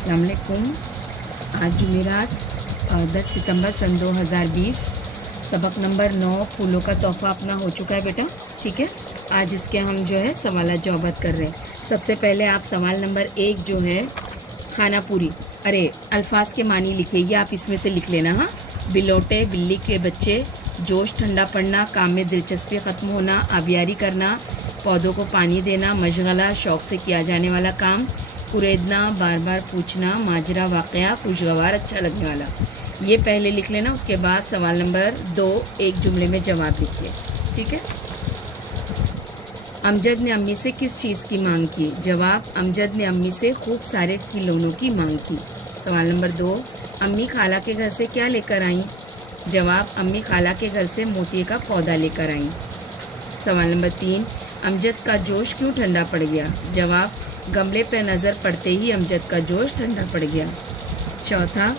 अस्सलाम वालेकुम। आज जुमेरात 10 सितंबर सन 2020। सबक नंबर 9 फूलों का तोहफा अपना हो चुका है बेटा, ठीक है। आज इसके हम जो है सवालात जवाबात कर रहे हैं। सबसे पहले आप सवाल नंबर 1 जो है खाना पूरी, अरे अल्फाज के मानी लिखिए, ये आप इसमें से लिख लेना। हाँ, बिलोटे, बिल्ली के बच्चे, जोश ठंडा पड़ना, काम में दिलचस्पी ख़त्म होना, आबियारी करना, पौधों को पानी देना, मशगला, शौक़ से किया जाने वाला काम, कुरेदना, बार बार पूछना, माजरा, वाक़या, खुशगवार, अच्छा लगने वाला। ये पहले लिख लेना। उसके बाद सवाल नंबर 2 एक जुमले में जवाब लिखिए, ठीक है। अमजद ने अम्मी से किस चीज़ की मांग की? जवाब, अमजद ने अम्मी से खूब सारे खिलौनों की मांग की। सवाल नंबर 2, अम्मी खाला के घर से क्या लेकर आईं? जवाब, अम्मी खाला के घर से मोतिये का पौधा लेकर आईं। सवाल नंबर 3, अमजद का जोश क्यों ठंडा पड़ गया? जवाब, गमले पर नज़र पड़ते ही अमजद का जोश ठंडा पड़ गया। चौथा,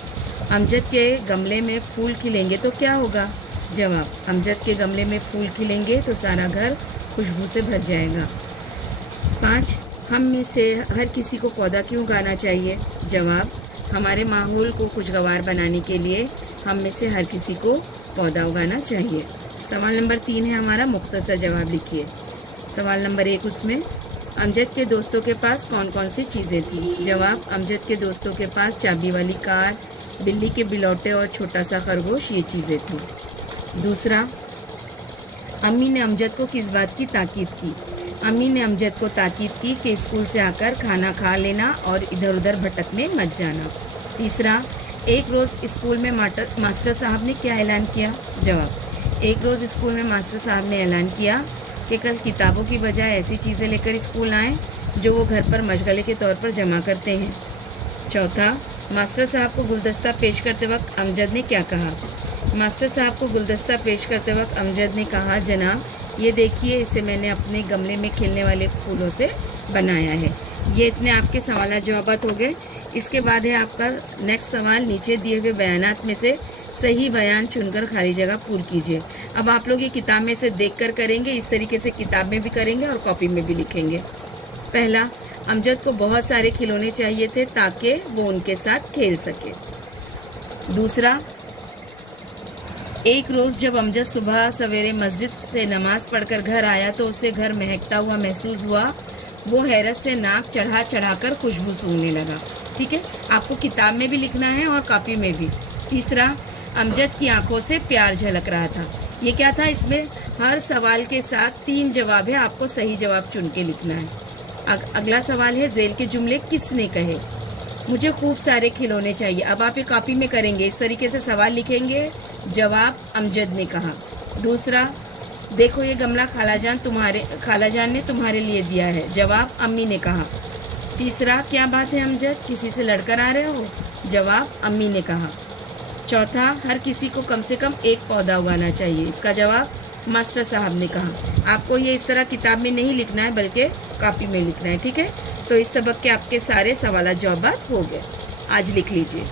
अमजद के गमले में फूल खिलेंगे तो क्या होगा? जवाब, अमजद के गमले में फूल खिलेंगे तो सारा घर खुशबू से भर जाएगा। 5, हम में से हर किसी को पौधा क्यों उगाना चाहिए? जवाब, हमारे माहौल को खुशगवार बनाने के लिए हम में से हर किसी को पौधा उगाना चाहिए। सवाल नंबर 3 है हमारा, मुख्तसर जवाब लिखिए। सवाल नंबर 1 उसमें, अमजद के दोस्तों के पास कौन कौन सी चीज़ें थी? जवाब, अमजद के दोस्तों के पास चाबी वाली कार, बिल्ली के बिलौटे और छोटा सा खरगोश, ये चीज़ें थी। दूसरा, अम्मी ने अमजद को किस बात की ताकीद की? अम्मी ने अमजद को ताकीद की कि स्कूल से आकर खाना खा लेना और इधर उधर भटकने मत जाना। तीसरा, एक रोज़ स्कूल में मास्टर साहब ने क्या ऐलान किया? जवाब, एक रोज़ स्कूल में मास्टर साहब ने ऐलान किया कि कल किताबों की बजाय ऐसी चीज़ें लेकर स्कूल आएँ जो वो घर पर मशगले के तौर पर जमा करते हैं। चौथा, मास्टर साहब को गुलदस्ता पेश करते वक्त अमजद ने क्या कहा? मास्टर साहब को गुलदस्ता पेश करते वक्त अमजद ने कहा, जनाब ये देखिए, इसे मैंने अपने गमले में खिलने वाले फूलों से बनाया है। ये इतने आपके सवाल जवाबात हो गए। इसके बाद है आपका नेक्स्ट सवाल, नीचे दिए हुए बयानात में से सही बयान चुनकर खाली जगह पूरी कीजिए। अब आप लोग ये किताब में से देखकर करेंगे, इस तरीके से किताब में भी करेंगे और कॉपी में भी लिखेंगे। पहला, अमजद को बहुत सारे खिलौने चाहिए थे ताकि वो उनके साथ खेल सके। दूसरा, एक रोज़ जब अमजद सुबह सवेरे मस्जिद से नमाज पढ़कर घर आया तो उसे घर महकता हुआ महसूस हुआ। वो हैरत से नाक चढ़ा चढ़ाकर खुशबू सूंघने लगा। ठीक है, आपको किताब में भी लिखना है और कॉपी में भी। तीसरा, अमजद की आंखों से प्यार झलक रहा था। ये क्या था? इसमें हर सवाल के साथ 3 जवाब है, आपको सही जवाब चुन के लिखना है। अगला सवाल है, जेल के जुमले किसने कहे? मुझे खूब सारे खिलौने चाहिए। अब आप ये कॉपी में करेंगे, इस तरीके से सवाल लिखेंगे। जवाब, अमजद ने कहा। दूसरा, देखो ये गमला खालाजान ने तुम्हारे लिए दिया है। जवाब, अम्मी ने कहा। तीसरा, क्या बात है अमजद, किसी से लड़कर आ रहे हो? जवाब, अम्मी ने कहा। चौथा, हर किसी को कम से कम एक पौधा उगाना चाहिए। इसका जवाब, मास्टर साहब ने कहा। आपको ये इस तरह किताब में नहीं लिखना है बल्कि कॉपी में लिखना है, ठीक है। तो इस सबक के आपके सारे सवाल जवाब हो गए, आज लिख लीजिए।